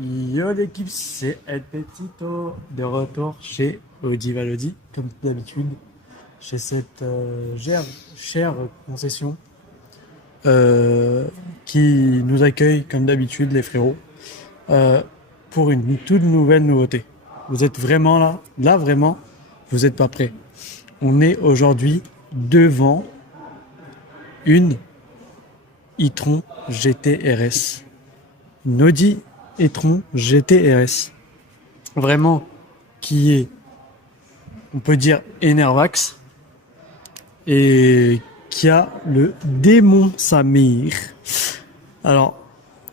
Yo l'équipe, c'est El Petito de retour chez Audi Valodi, comme d'habitude, chez cette chère concession qui nous accueille comme d'habitude les frérots euh, pour une toute nouvelle nouveauté. Vous êtes vraiment là? Là vraiment, vous n'êtes pas prêts. On est aujourd'hui devant une e-tron GT RS. Une Audi e-tron GT RS. Vraiment, qui est, on peut dire, Enervax et qui a le démon Samir. Alors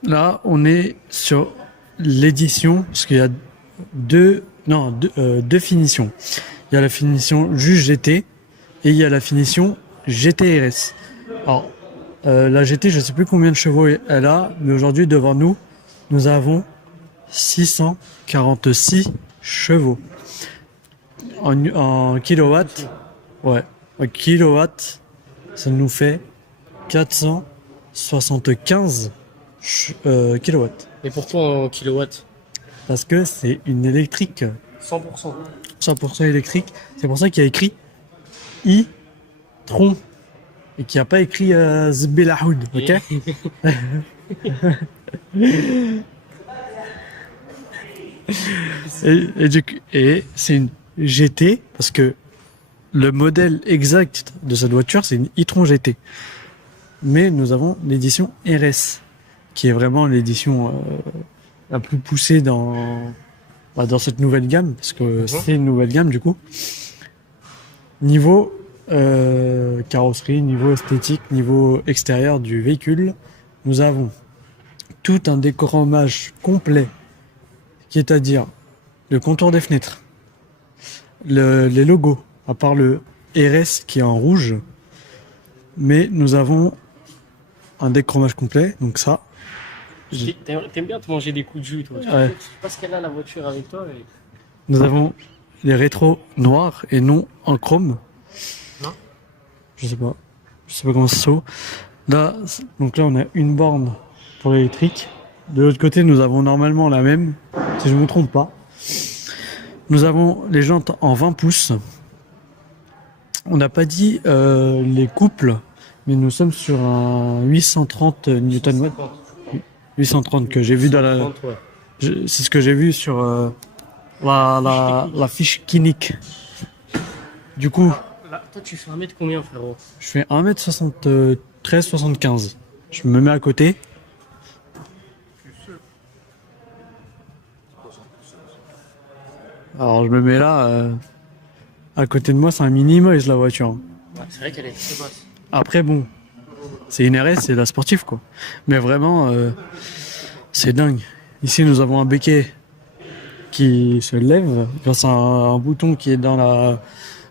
là, on est sur l'édition, parce qu'il y a deux finitions. Il y a la finition juste GT et il y a la finition GT RS. Alors, la GT, je ne sais plus combien de chevaux elle a, mais aujourd'hui, devant nous, nous avons 646 chevaux. En kilowatts, ouais, en kilowatts, ça nous fait 475 kilowatts. Et pourquoi en kilowatts? Parce que c'est une électrique, 100%. 100% électrique. C'est pour ça qu'il y a écrit i-tron et qu'il n'y a pas écrit Zbelahoud, ok? Et c'est une GT parce que le modèle exact de cette voiture, c'est une e-tron GT. Mais nous avons l'édition RS, qui est vraiment l'édition la plus poussée dans cette nouvelle gamme, parce que c'est une nouvelle gamme du coup. Niveau carrosserie, niveau esthétique, niveau extérieur du véhicule, nous avons tout un décoromage complet, qui est à dire le contour des fenêtres, les logos, à part le RS qui est en rouge, mais nous avons un décromage complet, donc ça. T'aimes bien te manger des coups de jus, toi. Ouais. Je sais pas ce qu'elle a la voiture avec toi. Nous avons les rétros noirs et non en chrome. Non. Je sais pas comment ça se fait. Là, donc là, on a une borne pour l'électrique. De l'autre côté, nous avons normalement la même, si je ne me trompe pas. Nous avons les jantes en 20 pouces. On n'a pas dit les couples, mais nous sommes sur un 830 Nm. 830 que j'ai vu dans la... C'est ce que j'ai vu sur la fiche clinique. Du coup... Là, toi, tu fais 1 mètre combien, frérot? Je fais 1m73-75. Je me mets à côté. Alors je me mets là, à côté de moi, c'est un mini-moise la voiture. Ouais, c'est vrai qu'elle est très basse. Après bon, c'est une RS, c'est la sportive quoi. Mais vraiment, c'est dingue. Ici nous avons un béquet qui se lève grâce à un bouton qui est dans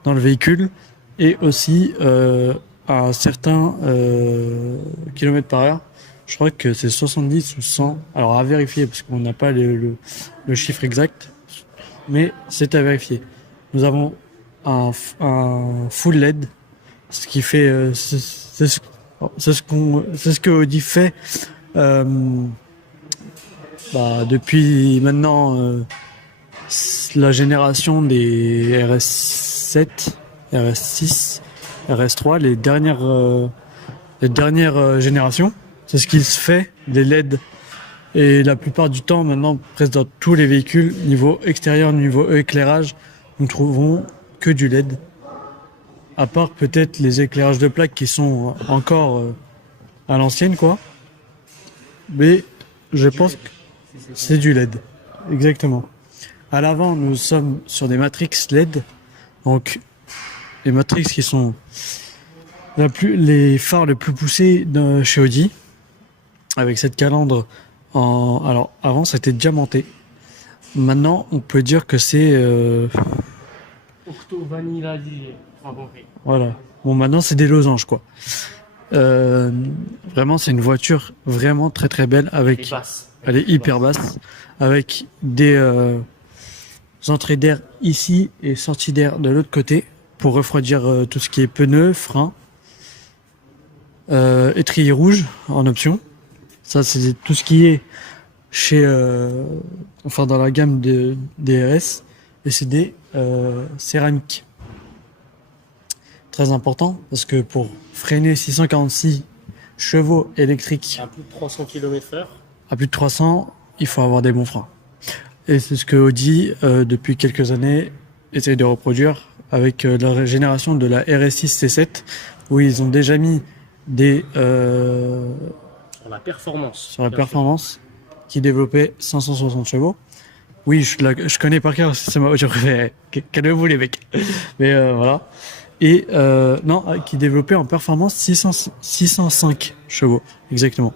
le véhicule et aussi à un certain kilomètre par heure. Je crois que c'est 70 ou 100. Alors à vérifier parce qu'on n'a pas le chiffre exact, mais c'est à vérifier. Nous avons un full LED, ce qui fait c'est ce que Audi fait depuis maintenant la génération des RS7, RS6, RS3, les dernières générations. C'est ce qui se fait, des LED. Et la plupart du temps, maintenant, presque dans tous les véhicules, niveau extérieur, niveau éclairage, nous trouvons que du LED. À part peut-être les éclairages de plaques qui sont encore à l'ancienne, quoi. Mais je pense que c'est du LED. Exactement. À l'avant, nous sommes sur des matrix LED. Donc, les matrix qui sont les phares les plus poussés chez Audi. Avec cette calandre alors, avant, c'était diamanté. Maintenant, on peut dire que c'est... Octo Vanilla favori. Voilà. Bon, maintenant, c'est des losanges, quoi. Vraiment, c'est une voiture vraiment très très belle. Avec... Elle est hyper basse. Avec des entrées d'air ici et sorties d'air de l'autre côté pour refroidir tout ce qui est pneus, freins. Étrier rouge en option. Ça, c'est tout ce qui est chez, enfin dans la gamme des RS, et c'est des céramiques. Très important parce que pour freiner 646 chevaux électriques À plus de 300 km/h. à plus de 300, il faut avoir des bons freins. Et c'est ce que Audi, depuis quelques années, essaye de reproduire avec leur génération de la RS6 C7, où ils ont déjà mis des Sur la performance. sur la bien sûr. performance qui développait 560 chevaux. Oui, je connais par cœur, c'est ma voiture préférée. Calmez-vous les mecs. Mais voilà. Et non, qui développait en performance 605 chevaux, exactement.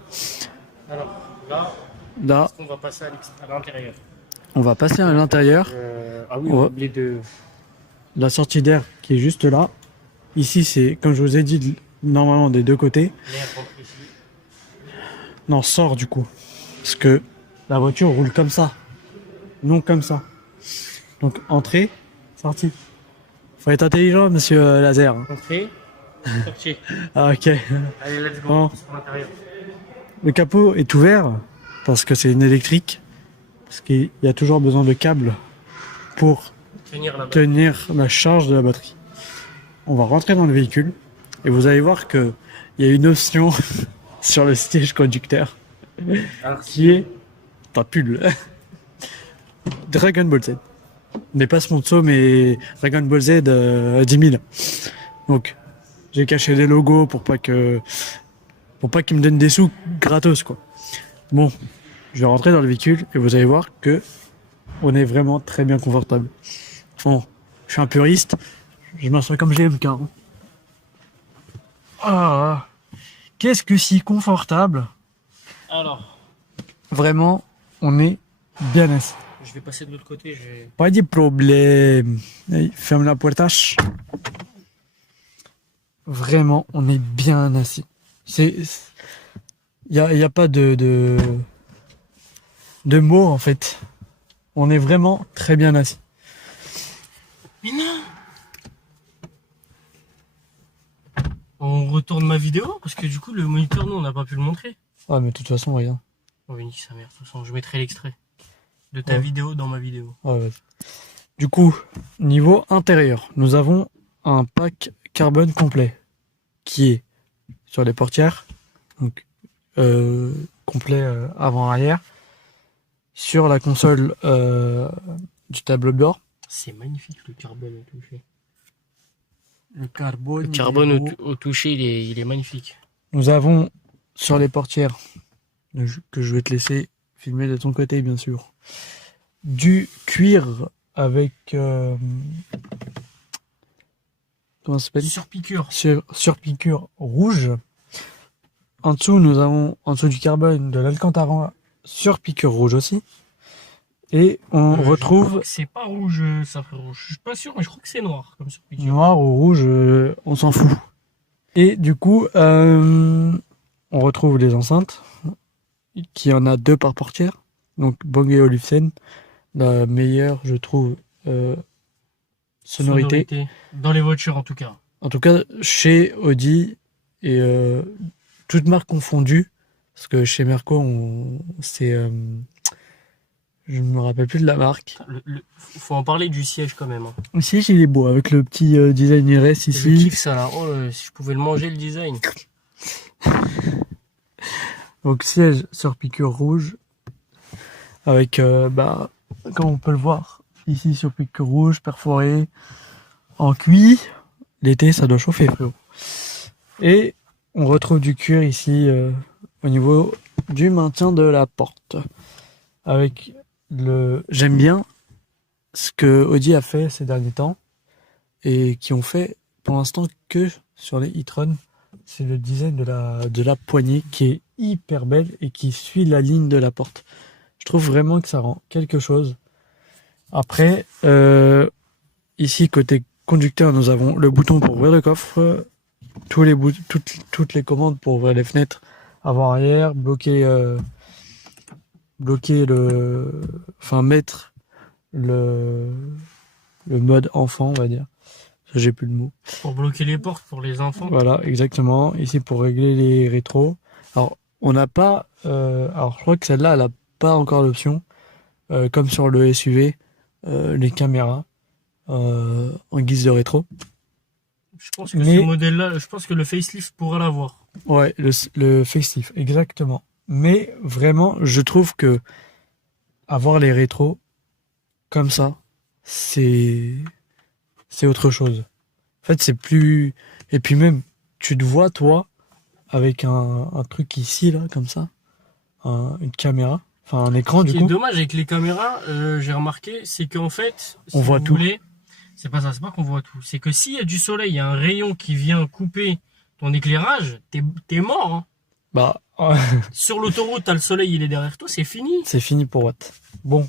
Alors là, Là, on va passer à l'intérieur. on va passer à l'intérieur. Ah oui, On on va- a oublié de. La sortie d'air qui est juste là. Ici, c'est, comme je vous ai dit, normalement des deux côtés. L'air rentre ici. Non, sort du coup. Parce que la voiture roule comme ça. Non comme ça. Donc, entrée, sortie. Faut être intelligent, monsieur Laser. Entrée, sortie. Ah, ok. Allez, let's go. Bon. Sur l'intérieur. Le capot est ouvert parce que c'est une électrique. Parce qu'il y a toujours besoin de câbles pour Tenir là-bas. tenir la charge de la batterie. On va rentrer dans le véhicule et vous allez voir que il y a une option sur le siège conducteur Alors, qui est pas pull. Dragon Ball Z. N'est pas sponsor mais Dragon Ball Z 10 000. Donc j'ai caché des logos pour pas qu'ils me donnent des sous gratos quoi. Bon, je vais rentrer dans le véhicule et vous allez voir que on est vraiment très bien confortable. Bon, je suis un puriste, je m'assois comme j'aime car. Ah, qu'est-ce que si confortable. alors, Vraiment, on est bien assis. je vais passer de l'autre côté. Pas de problème. Allez, ferme la portache. Vraiment, on est bien assis. Il y a pas de mots en fait. On est vraiment très bien assis. Mais non! On retourne ma vidéo parce que du coup, le moniteur, nous, on n'a pas pu le montrer. Ah mais de toute façon, regarde. On va niquer sa mère. De toute façon, je mettrai l'extrait de ta Ouais. vidéo dans ma vidéo. Ah, ouais. Du coup, niveau intérieur, nous avons un pack carbone complet qui est sur les portières, donc complet avant-arrière, sur la console du tableau de bord. C'est magnifique le carbone au toucher. Le carbone. Le carbone au toucher, il est magnifique. Nous avons sur les portières, que je vais te laisser filmer de ton côté bien sûr, du cuir avec comment ça s'appelle, Sur piqûre. sur piqûre rouge. En dessous, nous avons en dessous du carbone de l'alcantara sur piqûre rouge aussi. Et on retrouve C'est pas rouge, ça fait rouge. Je suis pas sûr, mais je crois que c'est noir comme sur piqûre. noir ou rouge, on s'en fout. Et du coup, on retrouve les enceintes, qui en a 2 par portière. Donc Bang & Olufsen, la meilleure, je trouve, sonorité. Dans les voitures en tout cas. En tout cas, chez Audi et toutes marques confondues, parce que chez Merco, c'est, je ne me rappelle plus de la marque. Faut en parler du siège quand même. Hein. Ici, il est beau avec le petit design RS Je ici. kiffe ça là. Oh, si je pouvais le manger le design. Donc siège sur piqûre rouge avec, comme on peut le voir, ici sur piqûre rouge, perforé, en cuir. L'été, ça doit chauffer, frérot. Et on retrouve du cuir ici au niveau du maintien de la porte. Avec j'aime bien ce que Audi a fait ces derniers temps et qui ont fait pour l'instant que sur les e-tron. C'est le design de la poignée qui est hyper belle et qui suit la ligne de la porte. Je trouve vraiment que ça rend quelque chose. Après, ici côté conducteur, nous avons le bouton pour ouvrir le coffre, toutes les commandes pour ouvrir les fenêtres avant-arrière, mettre le mode enfant, on va dire. Ça, j'ai plus le mot. Pour bloquer les portes pour les enfants. Voilà, exactement. Ici pour régler les rétros. Alors, on n'a pas. Alors, je crois que celle-là, elle a pas encore l'option, comme sur le SUV, les caméras en guise de rétro. Je pense que ce modèle-là, je pense que le facelift pourra l'avoir. Ouais, le facelift, exactement. Mais vraiment, je trouve que avoir les rétros comme ça, c'est autre chose. En fait, c'est plus... Et puis même, tu te vois, toi, avec un truc ici, là, comme ça, une caméra, enfin un écran, du Ce qui coup. est dommage avec les caméras, j'ai remarqué, c'est qu'en fait, On voit tout. C'est pas ça, c'est pas qu'on voit tout. C'est que s'il y a du soleil, il y a un rayon qui vient couper ton éclairage, t'es mort. Hein. Bah, Sur l'autoroute, t'as le soleil, il est derrière toi, c'est fini. c'est fini pour Watt. Bon,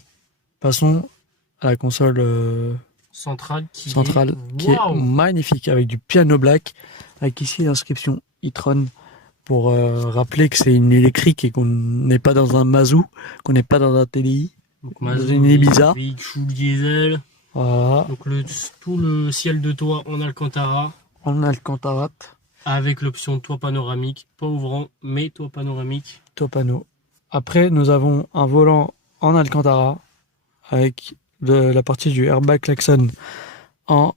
passons à la console Centrale qui est magnifique, avec du piano black, avec ici l'inscription e-tron, pour rappeler que c'est une électrique et qu'on n'est pas dans un Mazou, qu'on n'est pas dans un TDI, Donc, dans une Ibiza. Véhicule diesel. Voilà. Donc tout le ciel de toit en Alcantara. En Alcantara. Avec l'option toit panoramique, pas ouvrant, mais toit panoramique. Toit panneau. Après, nous avons un volant en Alcantara avec la partie du airbag klaxon en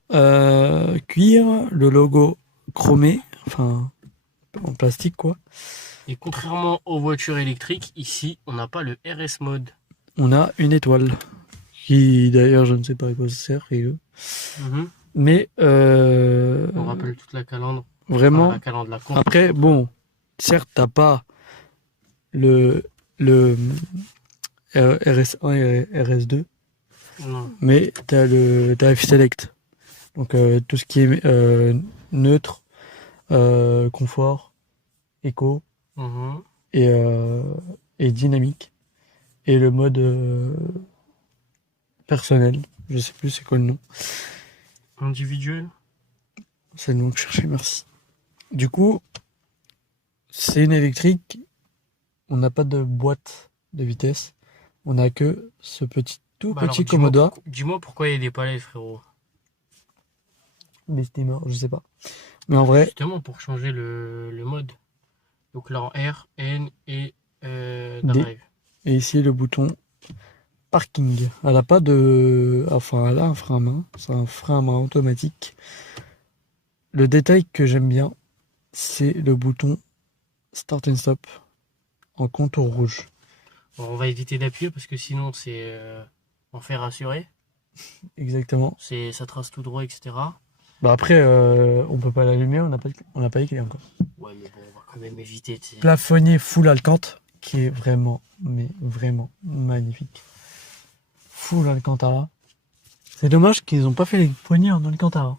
cuir, le logo chromé, enfin en plastique quoi. Et contrairement aux voitures électriques, ici on n'a pas le RS mode. On a une étoile qui d'ailleurs je ne sais pas à quoi ça sert. Mais on rappelle toute la calandre. Vraiment. La calandre, après bon, certes t'as pas le RS1 et RS2. Non. Mais t'as le F-Select, donc tout ce qui est neutre, confort, éco et dynamique, et le mode personnel, je sais plus c'est quoi le nom. Individuel. C'est le nom que je cherchais, merci. Du coup, c'est une électrique, on n'a pas de boîte de vitesse, on a que ce petit petit Commodore. Dis-moi pourquoi il y a des palettes, frérot. Des steamers, je sais pas. Mais en vrai. Justement pour changer le mode. Donc là en R, N et drive. Et ici le bouton parking. Elle a pas de. Enfin, elle a un frein à main. C'est un frein à main automatique. Le détail que j'aime bien, c'est le bouton start and stop en contour rouge. Bon, on va éviter d'appuyer parce que sinon c'est. On fait rassurer. Exactement. Ça trace tout droit, etc. Bah après, on peut pas l'allumer, on n'a pas les clés encore. Ouais, mais bon, on va quand même éviter. Plafonnier full Alcante, qui est vraiment, mais vraiment magnifique. Full Alcantara. C'est dommage qu'ils n'ont pas fait les poignées en Alcantara.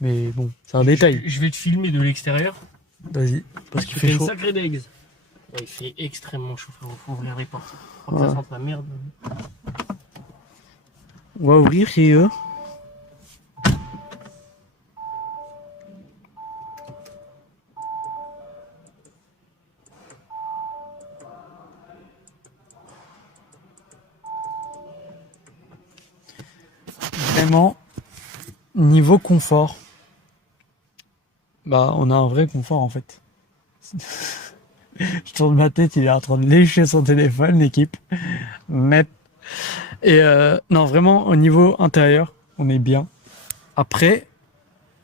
Mais bon, c'est un détail. Je vais te filmer de l'extérieur. Vas-y, parce qu'il fait chaud. Une sacrée d'eggs. Ouais, il fait extrêmement chaud, frérot. Faut ouvrir les portes. Faut que ça sente la merde. On va ouvrir et vraiment niveau confort. Bah, on a un vrai confort en fait. Je tourne ma tête, il est en train de lécher son téléphone, l'équipe. Net. Et non, vraiment, au niveau intérieur, on est bien. Après,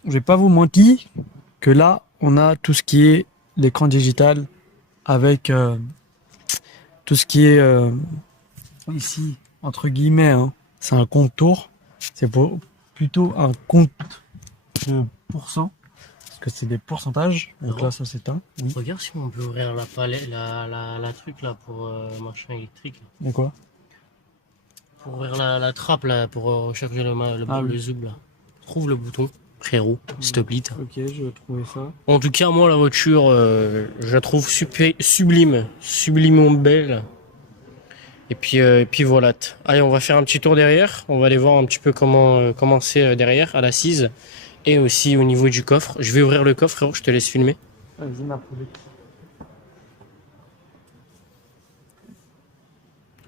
je vais pas vous mentir que là, on a tout ce qui est l'écran digital avec tout ce qui est ici, entre guillemets, hein, c'est un contour. C'est plutôt un compte de pourcent. Que c'est des pourcentages, donc là ça s'éteint. Oui. Regarde si on peut ouvrir la palette, la truc là pour machin électrique. De quoi? Pour ouvrir la trappe là, pour recharger le zoom là. Trouve le bouton, frérot, s'il te plaît. Ok, je vais trouver ça. En tout cas, moi la voiture, je la trouve sublimement belle. Et puis voilà. Allez, on va faire un petit tour derrière. On va aller voir un petit peu comment c'est derrière, à l'assise. Et aussi au niveau du coffre. Je vais ouvrir le coffre, frérot, je te laisse filmer. Vas-y, ma poule.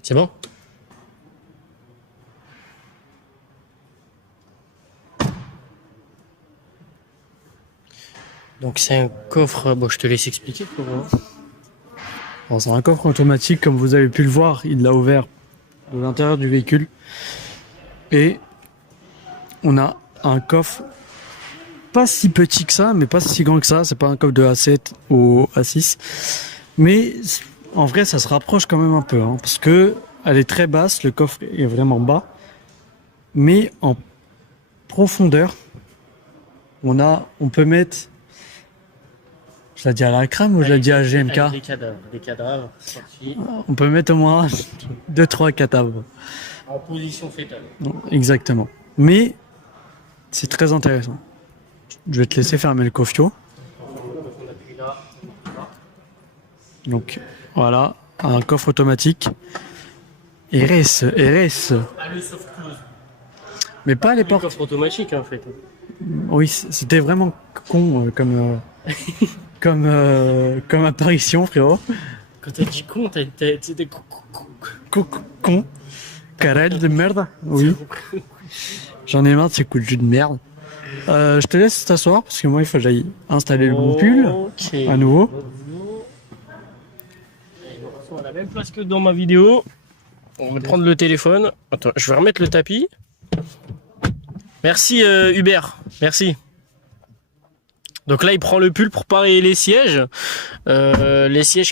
C'est bon? Donc c'est un coffre, bon je te laisse expliquer. Alors, c'est un coffre automatique, comme vous avez pu le voir, il l'a ouvert de l'intérieur du véhicule. Et on a un coffre pas si petit que ça, mais pas si grand que ça. C'est pas un coffre de A7 ou A6. Mais en vrai, ça se rapproche quand même un peu, hein, parce que elle est très basse, le coffre est vraiment bas. Mais en profondeur, on peut mettre, je l'ai dit à la crème ou je l'ai dit à GMK? Des cadavres sortis On peut mettre au moins 2-3 cadavres. en position fétale. Exactement. Mais c'est très intéressant. Je vais te laisser fermer le cofio. On appuie là. Donc voilà, un coffre automatique. RS. Ah, le soft close. Mais pas les Le portes. coffre automatique en fait. Oui, c'était vraiment con comme apparition, frérot. Quand t'as dit con, t'étais Con. Carrel de merde. Oui. J'en ai marre de ces coups de jus de merde. Je te laisse t'asseoir parce que moi il faut que j'aille installer le bon pull Ok. à nouveau. On est à la même place que dans ma vidéo. On va prendre le téléphone. Attends, je vais remettre le tapis. Merci Hubert, merci. Donc là, il prend le pull pour parer les sièges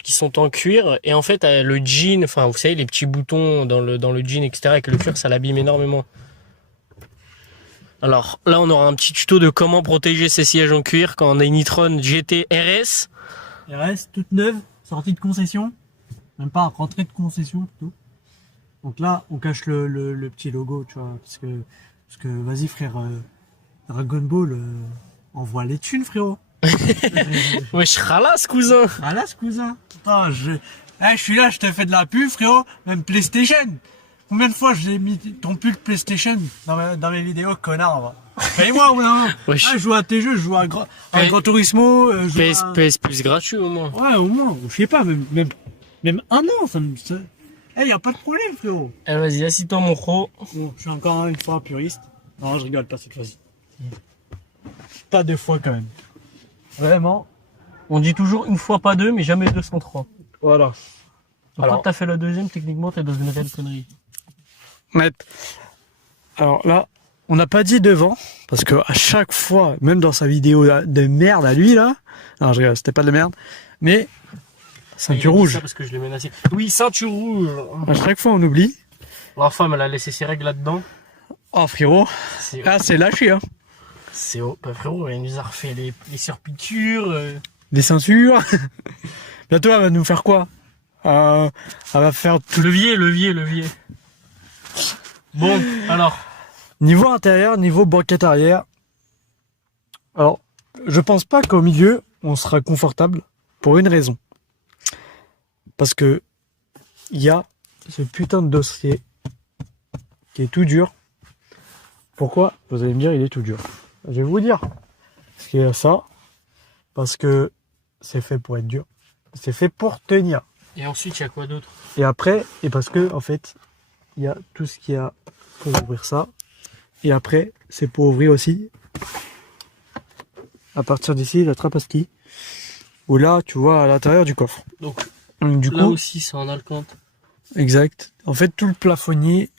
qui sont en cuir. Et en fait, le jean, enfin, vous savez, les petits boutons dans le jean, etc. Avec le cuir, ça l'abîme énormément. Alors là, on aura un petit tuto de comment protéger ces sièges en cuir quand on a une e-tron GT RS. RS toute neuve, sortie de concession. Même pas rentrée de concession plutôt. Donc là, on cache le petit logo, tu vois, parce que vas-y frère, Dragon Ball, envoie les thunes frérot. Ouais, je ralasse, cousin. Voilà ce cousin. Attends, je suis là, je te fais de la pub frérot, même PlayStation. Combien de fois j'ai mis ton pull PlayStation dans mes vidéos, connard, va. Paye-moi ou non? Ouais, Je joue à tes jeux, je joue à Gran Turismo. PS Plus gratuit au moins. Ouais, au moins, je sais pas, même un an, y a pas de problème, frérot. Eh, vas-y, assis-toi, mon pro. Bon, je suis encore une fois un puriste. Non, je rigole pas cette fois-ci. Pas deux fois quand même. Vraiment. On dit toujours une fois pas deux, mais jamais 203. Voilà. Alors, quand t'as fait la deuxième, techniquement, t'es dans une réelle connerie. Net. Alors là, on n'a pas dit devant, parce que à chaque fois, même dans sa vidéo de merde à lui là, non, je rigole, c'était pas de merde, mais ceinture Il a dit rouge. ça parce que je l'ai menacé. Oui, ceinture rouge. À chaque fois, on oublie. La femme, elle a laissé ses règles là-dedans. Oh frérot, C'est ah c'est lâché hein. c'est bah, frérot, elle nous a refait les surpiqûres. Des ceintures. Bientôt, elle va nous faire quoi? Elle va faire tout. Levier. Bon, alors. Niveau intérieur, niveau banquette arrière. Alors, je pense pas qu'au milieu, on sera confortable pour une raison. Parce que il y a ce putain de dossier qui est tout dur. Pourquoi? Vous allez me dire, il est tout dur. Je vais vous dire. Parce qu'il y a ça. Parce que c'est fait pour être dur. C'est fait pour tenir. Et ensuite, il y a quoi d'autre? Et après, et parce que, en fait, il y a tout ce qu'il y a pour ouvrir ça. Et après, c'est pour ouvrir aussi, à partir d'ici, la trappe à ski. Où là, tu vois, à l'intérieur du coffre. Donc, Du là coup, aussi, c'est en alcante. exact. En fait, tout le plafonnier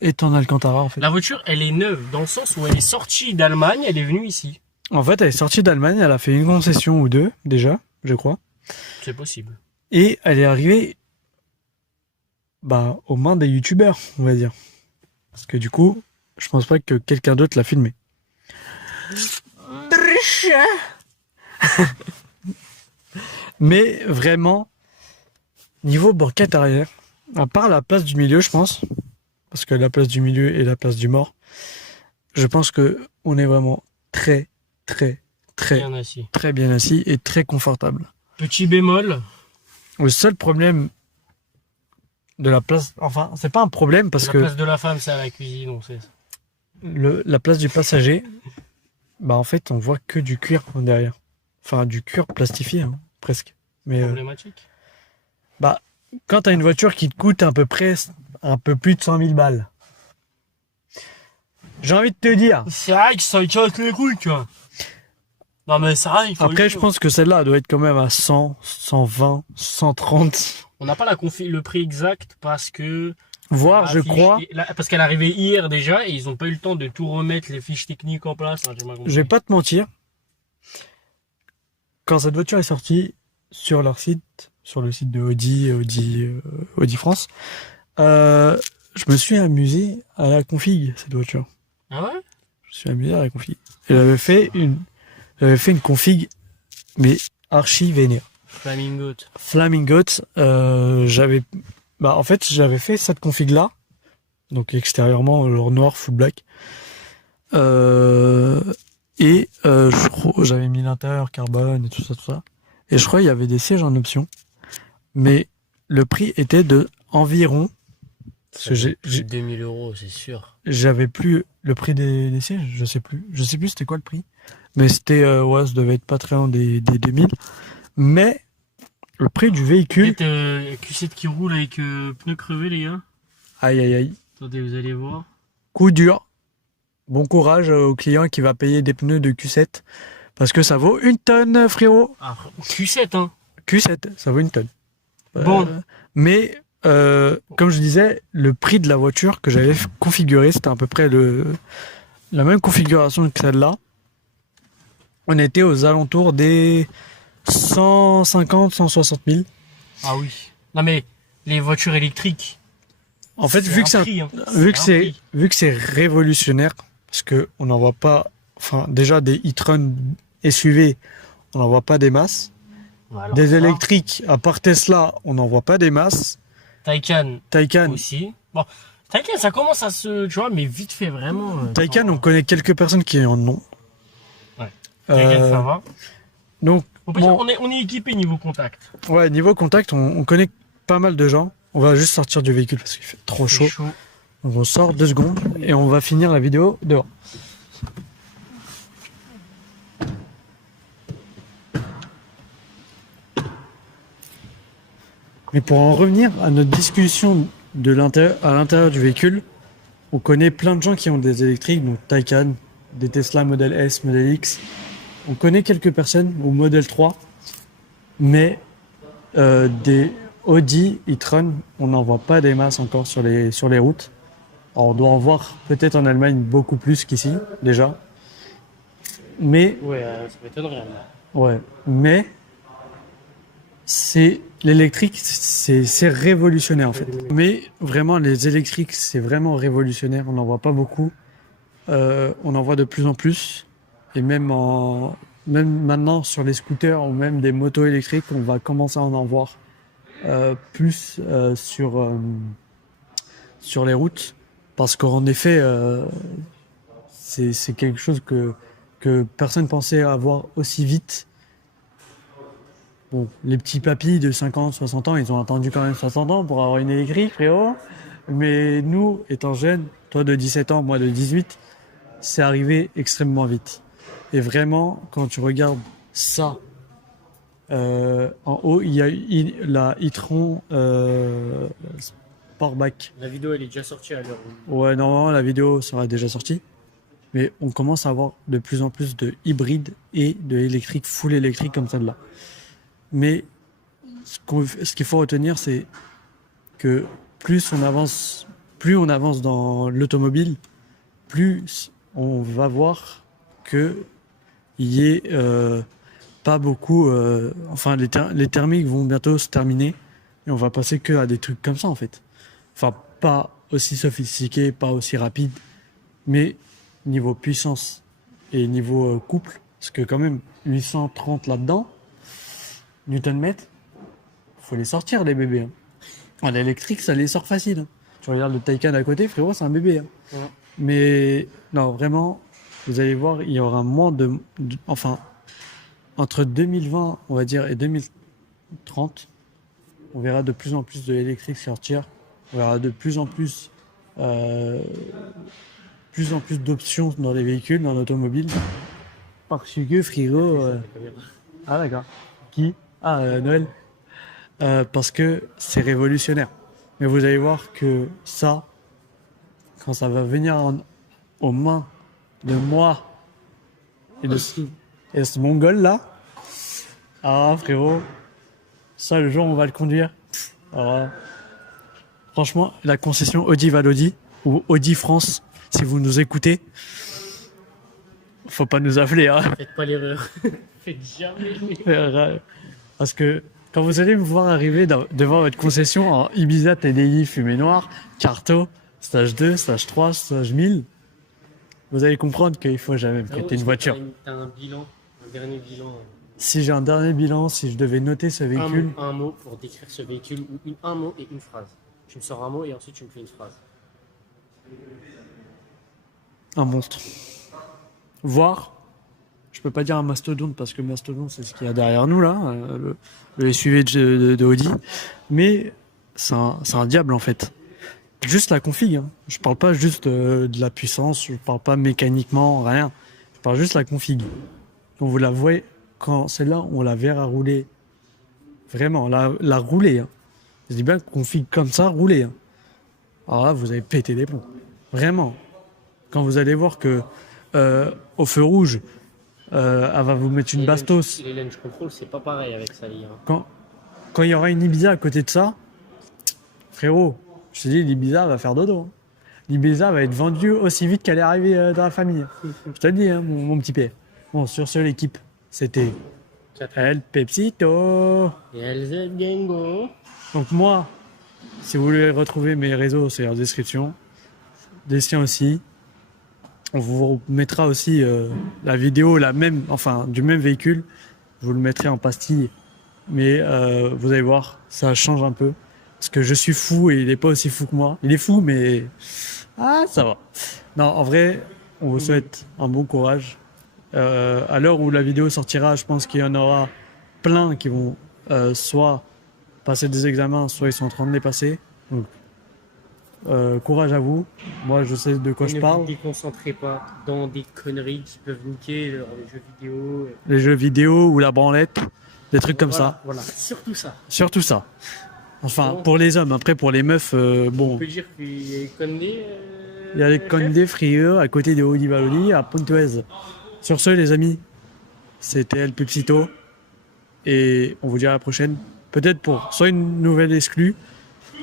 est en Alcantara, en fait. La voiture, elle est neuve, dans le sens où elle est sortie d'Allemagne, elle est venue ici. En fait, elle est sortie d'Allemagne, elle a fait une concession ou deux, déjà, je crois. C'est possible. Et elle est arrivée, aux mains des youtubeurs, on va dire. Parce que du coup, je pense pas que quelqu'un d'autre l'a filmé. Mais vraiment, niveau banquette arrière, à part la place du milieu, je pense, parce que la place du milieu est la place du mort, je pense que on est vraiment très Bien assis. très bien assis et très confortable. Petit bémol. Le seul problème de la place, enfin, c'est pas un problème parce La que place de la femme, c'est à la cuisine, on sait. la place du passager, en fait, on voit que du cuir derrière. Enfin, du cuir plastifié, hein, presque. Mais Problématique. quand t'as une voiture qui te coûte à peu près un peu plus de 100 000 balles, j'ai envie de te dire, C'est vrai que ça casse les couilles, tu vois. Non, mais ça, il faut Après, je pense que celle-là doit être quand même à 100, 120, 130. On n'a pas le prix exact parce que Voire, je crois, parce qu'elle est arrivée hier déjà et ils n'ont pas eu le temps de tout remettre les fiches techniques en place. Hein, j'ai mal compris. je vais pas te mentir, quand cette voiture est sortie sur leur site, sur le site de Audi France, je me suis amusé à la config, cette voiture. Ah ouais? Je me suis amusé à la config. Et j'avais fait une config, mais archi vénère. Flamingo. Flamingo, en fait, j'avais fait cette config-là, donc extérieurement, genre noir, full black. Je crois, j'avais mis l'intérieur carbone et tout ça. Et je crois qu'il y avait des sièges en option. Mais le prix était de environ, parce que Plus de 2000 euros, c'est sûr. j'avais plus le prix des sièges, je sais plus c'était quoi le prix. Mais c'était, ça devait être pas très loin des 2000. Mais, le prix du véhicule. Q7 qui roule avec pneus crevés, les gars. Aïe aïe aïe. Attendez, vous allez voir. Coup dur. Bon courage au client qui va payer des pneus de Q7. Parce que ça vaut 1 tonne, frérot. Ah, Q7, hein. Q7, ça vaut 1 tonne. Bon. Mais, comme je disais, le prix de la voiture que j'avais configurée, c'était à peu près la même configuration que celle-là. On était aux alentours des 150, 160 000. Ah oui. Non mais, les voitures électriques. En fait, vu que c'est révolutionnaire, parce que on n'en voit pas, enfin, déjà des e-tron SUV, on n'en voit pas des masses. Alors, Des électriques, à part Tesla, on n'en voit pas des masses. Taycan aussi. Bon, Taycan, ça commence à se, tu vois, mais vite fait, vraiment. Taycan, on connaît quelques personnes qui en ont. Ouais. Taycan, ça va. Donc, on peut dire on est équipé niveau contact. Ouais, niveau contact, on connaît pas mal de gens. On va juste sortir du véhicule parce qu'il fait trop chaud. Donc on sort 2 secondes et on va finir la vidéo dehors. Mais pour en revenir à notre discussion à l'intérieur du véhicule, on connaît plein de gens qui ont des électriques, donc Taycan, des Tesla Model S, Model X. On connaît quelques personnes au Model 3, mais des Audi e-tron, on n'en voit pas des masses encore sur les routes. Alors, on doit en voir peut-être en Allemagne beaucoup plus qu'ici, déjà. Mais. Ouais, ça m'étonnerait. Ouais, mais. L'électrique, c'est révolutionnaire en fait. Mais vraiment, les électriques, c'est vraiment révolutionnaire. On n'en voit pas beaucoup. On en voit de plus en plus. Et même maintenant, sur les scooters ou même des motos électriques, on va commencer à en voir plus sur les routes. Parce qu'en effet, c'est quelque chose que personne pensait avoir aussi vite. Bon, les petits papis de 50, 60 ans, ils ont attendu quand même 60 ans pour avoir une électrique, frérot. Mais nous, étant jeunes, toi de 17 ans, moi de 18, c'est arrivé extrêmement vite. Et vraiment, quand tu regardes ça, en haut, il y a la e-tron Sportback. La vidéo, elle est déjà sortie à l'heure où... Ouais, normalement, la vidéo sera déjà sortie. Mais on commence à avoir de plus en plus de hybrides et de électrique, full électrique comme celle-là. Mais ce qu'il faut retenir, c'est que plus on avance dans l'automobile, plus on va voir que il y ait pas beaucoup. Enfin, les thermiques vont bientôt se terminer et on va passer que à des trucs comme ça en fait. Enfin, pas aussi sophistiqués, pas aussi rapides, mais niveau puissance et niveau couple, parce que quand même 830 là-dedans. Newton-mètre, faut les sortir les bébés. Hein. En l'électrique, ça les sort facile. Hein. Tu regardes le Taycan à côté, frérot, c'est un bébé. Hein. Ouais. Mais non, vraiment, vous allez voir, il y aura moins enfin, entre 2020, on va dire, et 2030, on verra de plus en plus de l'électrique sortir. On verra de plus en plus d'options dans les véhicules, dans l'automobile. Parce que, frérot... Ah d'accord. Qui Noël. Parce que c'est révolutionnaire. Mais vous allez voir que ça, quand ça va venir aux mains de moi et Et ce mongol là, ah frérot, ça le jour où on va le conduire. Ah, franchement, la concession Audi Valodi ou Audi France, si vous nous écoutez, faut pas nous appeler, hein. Faites pas l'erreur. Faites jamais l'erreur. Parce que quand vous allez me voir arriver devant votre concession en Ibiza TDI fumée noire, Carto, stage 2, stage 3, stage 1000, vous allez comprendre qu'il faut jamais me prêter une voiture. T'as un bilan, un dernier bilan. Si j'ai un dernier bilan, si je devais noter ce véhicule, Un mot pour décrire ce véhicule, ou un mot et une phrase. Tu me sors un mot et ensuite tu me fais une phrase. un monstre. Voire, je peux pas dire un mastodonte parce que mastodonte c'est ce qu'il y a derrière nous là, le SUV de Audi, mais c'est un diable en fait. Juste la config, hein. Je parle pas juste de la puissance, je parle pas mécaniquement, rien. Je parle juste la config. Quand vous la voyez, quand celle-là, on la verra rouler, vraiment, la rouler. Hein. Je dis bien config comme ça, rouler. Hein. Alors là, vous avez pété des plombs. Vraiment. Quand vous allez voir que au feu rouge, elle va vous mettre une bastos. Les Range Control, c'est pas pareil avec ça, les gars. Quand il y aura une Ibiza à côté de ça, frérot, je te dis, l'Ibiza va faire dodo. Hein. L'Ibiza va être vendue aussi vite qu'elle est arrivée dans la famille. Je te le dis, hein, mon petit P. Bon, sur ce, l'équipe, c'était El Pepsito. Et LZ Gango. Donc moi, si vous voulez retrouver mes réseaux, c'est en description. Des siens aussi. On vous mettra aussi la vidéo, du même véhicule. Je vous le mettrai en pastille. Mais vous allez voir, ça change un peu. Parce que je suis fou et il est pas aussi fou que moi. Il est fou, mais ça va. Non, en vrai, on vous souhaite un bon courage. À l'heure où la vidéo sortira, je pense qu'il y en aura plein qui vont soit passer des examens, soit ils sont en train de les passer. Donc, courage à vous. Moi, je sais de quoi je parle. Ne vous déconcentrez pas dans des conneries qui peuvent niquer les jeux vidéo. Les jeux vidéo ou la branlette, des trucs comme ça. Voilà, surtout ça. Surtout ça. Enfin, Bon. pour les hommes. Après, pour les meufs, bon. On peut dire qu'il y a les Condé. Il y a les Condé Frieux à côté de Audi Valoli à Pontoise. Sur ce, les amis, c'était El Pepsito. Et on vous dit à la prochaine. Peut-être pour soit une nouvelle exclue,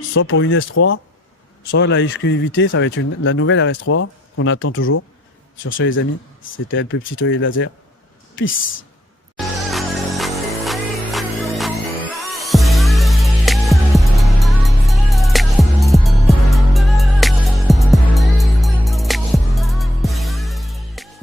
soit pour une S3, soit la exclusivité, ça va être la nouvelle RS3 qu'on attend toujours. Sur ce, les amis, c'était El Pepsito et Laser. Peace.